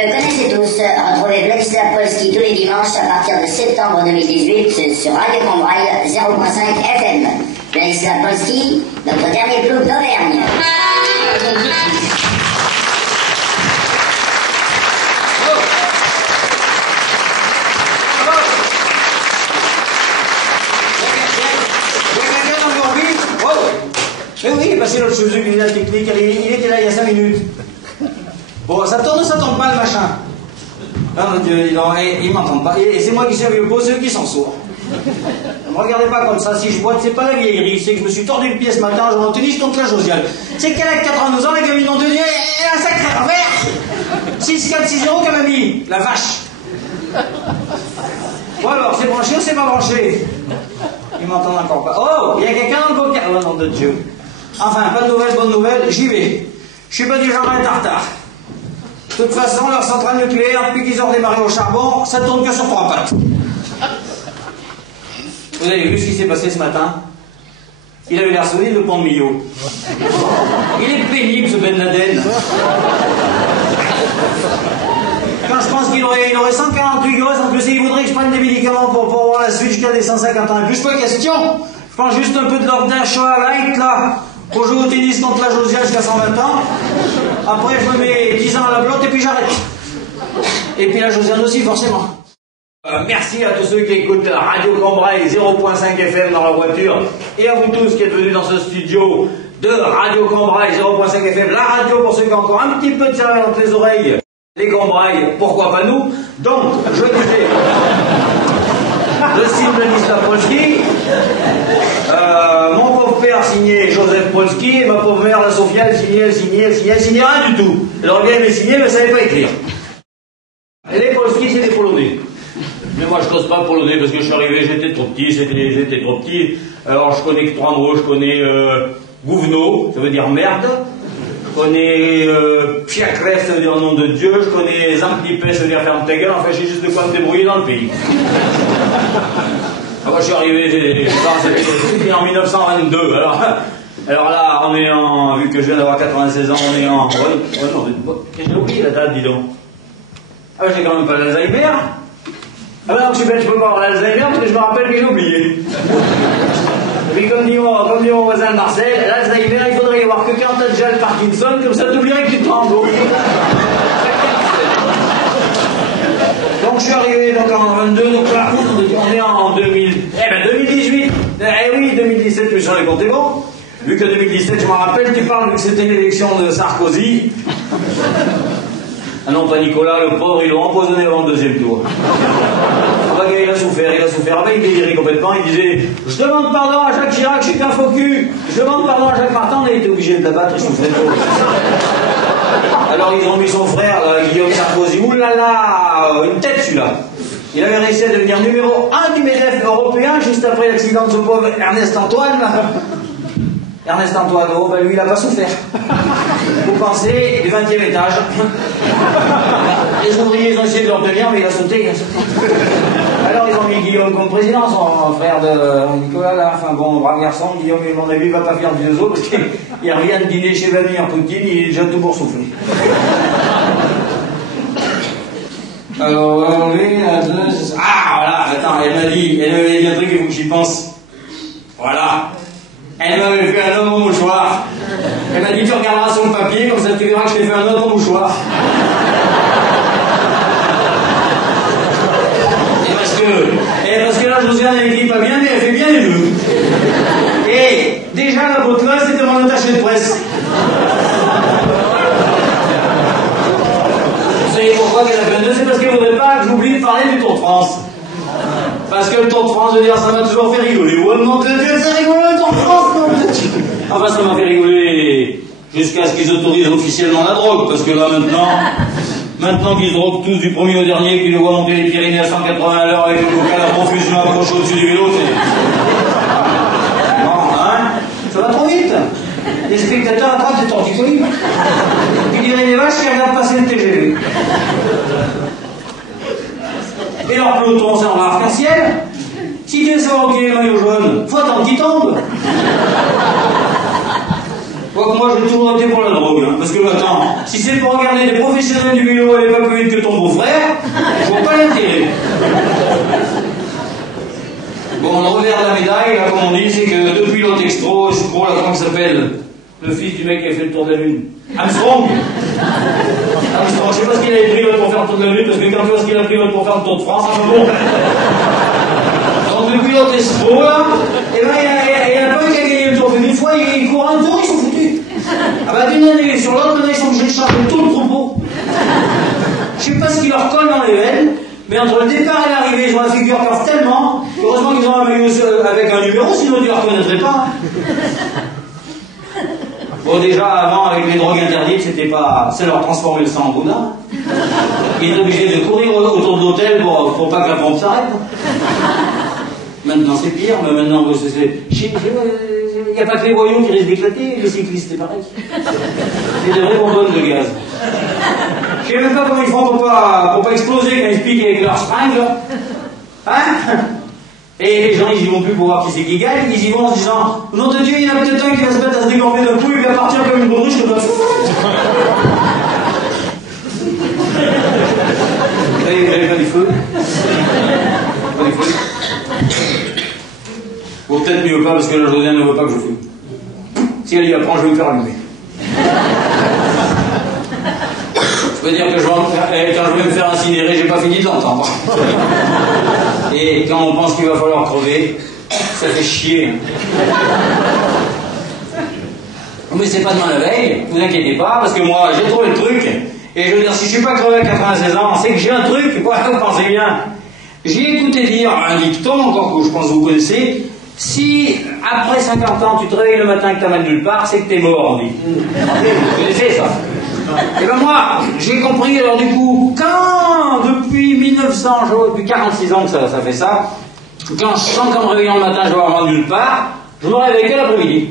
Connaissez tous, retrouvez Władysław Polski tous les dimanches à partir de septembre 2018 sur Radio Combraille 0.5 FM. Władysław Polski, notre dernier club d'Auvergne. Oui, parce que l'autre chose qui la technique, il était là il y a 5 minutes. Bon, ça tourne pas le machin. Ah mon Dieu, ils m'entendent pas. Et c'est moi qui suis vieux beau, c'est eux qui sont sourds. Ne me regardez pas comme ça, si je boite, c'est pas la vieillerie, c'est que je me suis tordu le pied ce matin, je joue en tennis contre la Josiane. C'est qu'elle a 92 ans, la gamine en 2 elle a un sacré revers. 6-4-6-0 comme mamie, la vache. Bon alors, c'est branché ou c'est pas branché? Ils m'entendent encore pas. Oh, il y a quelqu'un dans le bocal. Oh nom de Dieu. Enfin, pas de nouvelles, bonne nouvelle, j'y vais. Je suis pas du genre à être en retard. De toute façon, leur centrale nucléaire, depuis qu'ils ont démarré au charbon, ça tourne que sur 3 pattes. Vous avez vu ce qui s'est passé ce matin? Il avait l'air solide, le pont de Millau. Il est pénible, ce Ben Laden. Quand je pense qu'il aurait 148 gosses, en plus il voudrait que je prenne des médicaments pour voir la suite jusqu'à des 150 ans. Et plus pas question. Je prends juste un peu de l'ordre d'un choix light, là, pour jouer au tennis contre la Josiane jusqu'à 120 ans. Après, je me mets 10 ans à la blotte et puis j'arrête. Et puis la Josiane aussi, forcément. Merci à tous ceux qui écoutent Radio Combraille 0.5 FM dans la voiture. Et à vous tous qui êtes venus dans ce studio de Radio Combraille 0.5 FM. La radio pour ceux qui ont encore un petit peu de cervelle entre les oreilles. Les Combrailles, pourquoi pas nous? Donc, je disais, le signe de Władysław Polski, mon pauvre père signé Joseph Polski, et ma pauvre mère, la Sophia, elle signait rien du tout. Elle aurait bien aimé signer, mais elle savait pas écrire. Les Polski, c'est des Polonais. Mais moi, je n'ose pas polonais parce que je suis arrivé, j'étais trop petit, Alors, je connais que 3 mots, je connais gówno, ça veut dire merde. Je connais Piakres, ça veut dire nom de Dieu. Je connais Zamklipé, ça veut dire ferme ta gueule. Enfin, j'ai juste de quoi me débrouiller dans le pays. Moi, je suis arrivé, c'était en 1922. Alors là, on est en. Vu que je viens d'avoir 96 ans, on est en. J'ai oublié la date, dis donc. Ah, j'ai quand même pas l'Alzheimer. Ah, non, je suis bête, je peux pas avoir l'Alzheimer parce que je me rappelle que j'ai oublié. Et comme dit mon voisin Marcel, l'Alzheimer, il faudrait y voir que quand t'as déjà le Parkinson, comme ça t'oublierais que tu te rends compte. Donc je suis arrivé donc, en 22, donc là, on est en 2018. Eh oui, 2017, je me suis compté bon. Vu que 2017, je me rappelle, tu parles, vu que c'était l'élection de Sarkozy. Ah non, pas Nicolas, le pauvre, ils l'ont empoisonné avant le 2e tour. Ah ben, il a souffert. Ah ben, il délirait complètement, il disait « Je demande pardon à Jacques Chirac, je suis qu'un faux cul. Je demande pardon à Jacques Martin, on a été obligé de l'abattre, il souffrait trop. » Alors ils ont mis son frère, là, Guillaume Sarkozy, oulala, une tête celui-là. Il avait réussi à devenir numéro 1 du MEDEF européen, juste après l'accident de ce pauvre Ernest Antoine, là. Ernest Antoine, oh, ben lui, il n'a pas souffert. Vous pensez, du 20e étage. Les ouvriers, ils ont essayé de l'obtenir, mais il a sauté. Alors, ils ont mis Guillaume comme président, son frère de Nicolas, là. Enfin bon, brave garçon. Guillaume, à mon avis, il va pas faire vieux os, parce qu'il revient de dîner chez Vladimir Poutine, il est déjà tout boursouflé. Alors, oui, voilà, attends, elle m'avait dit un truc, il faut que j'y pense. Voilà. Elle m'avait fait un homme au mouchoir. Elle m'a dit tu regarderas son papier, comme ça tu verras que je t'ai fait un homme au mouchoir. Et parce que là, Josiane, elle écrit pas bien, mais elle fait bien les deux. Et déjà, la botte là, c'était mon attaché de presse. Vous savez pourquoi qu'elle a fait un deux? C'est parce qu'elle voudrait pas que j'oublie de parler du Tour de France. Parce que le Tour de France, je veux dire, ça m'a toujours fait rigoler. Oh mon Dieu, c'est rigolo le Tour de France, non? Enfin, ça m'a fait rigoler jusqu'à ce qu'ils autorisent officiellement la drogue, parce que là, maintenant qu'ils se droguent tous du premier au dernier, qu'ils nous voient monter les Pyrénées à 180 à l'heure avec le bocal à profusion accroché au-dessus du vélo, c'est... Non, hein? Ça va trop vite. Les spectateurs attrapent des torticolis. Tu dirais les vaches qui regardent passer le TGV. Et leur peloton, c'est en arc-en-ciel. Si tu veux savoir qui est le maillot jaune, faut attendre qu'il tombe. Quoique moi j'ai toujours été pour la drogue, hein, parce que attends, si c'est pour regarder des professionnels du vélo aller pas plus vite que ton beau-frère, je vois pas l'intérêt. Bon, le revers de la médaille, là, comme on dit, c'est que depuis l'Otextro, je crois, là, comment il s'appelle, le fils du mec qui a fait le tour de la Lune, Armstrong, je sais pas ce qu'il avait pris pour faire le tour de la Lune, parce que quand tu vois ce qu'il a pris pour faire le tour de France, c'est bon. Donc depuis l'Otextro, là, et ben, il y a pas eu qui a gagné le tour. Une fois, ils courent un tour, ils sont foutus. Ah bah, d'une année sur l'autre, maintenant, ils sont obligés de changer tout le troupeau. Je sais pas ce qui leur colle dans les veines, mais entre le départ et l'arrivée, ils ont la figure curve tellement, heureusement qu'ils ont un maillot avec un numéro, sinon tu ne les reconnaîtraient pas. Bon, déjà, avant, avec les drogues interdites, c'était pas... c'est leur transformer le sang en boudin. Ils étaient obligés de courir autour de l'hôtel pour pas que la pompe s'arrête. Maintenant, c'est pire, mais maintenant, il n'y a pas que les voyous qui risquent d'éclater, les cyclistes, c'est pareil. C'est des vraies bonbonnes de gaz. Je sais même pas comment ils font pour pas exploser quand ils piquent avec leur seringue. Hein? Et les gens, ils y vont plus pour voir qui c'est qui gagne, ils y vont en se disant, nom de Dieu, il y en a peut-être un qui va se mettre à se dégorger d'un coup, il va partir comme une baudruche comme un fou. Vous avez pas du feu? Pas du feu? Ou peut-être mieux pas, parce que la Josiane ne veut pas que je fume. Si elle y apprend, je vais me faire allumer. Je peux dire que quand je vais me faire incinérer, j'ai pas fini de l'entendre. Et quand on pense qu'il va falloir crever, ça fait chier. Mais c'est pas demain la veille, vous inquiétez pas, parce que moi, j'ai trouvé le truc, et je veux dire, si je suis pas crevé à 96 ans, c'est que j'ai un truc, voilà, vous pensez bien. J'ai écouté dire un dicton, encore que je pense que vous connaissez, si après 50 ans, tu te réveilles le matin et que t'amènes nulle part, c'est que t'es mort, on dit. Vous connaissez ça? Et ben moi, j'ai compris, alors du coup, quand, depuis 1900, depuis 46 ans que ça fait ça, quand je sens qu'en me réveillant le matin, je vais avoir nulle part, je me réveille que l'après-midi.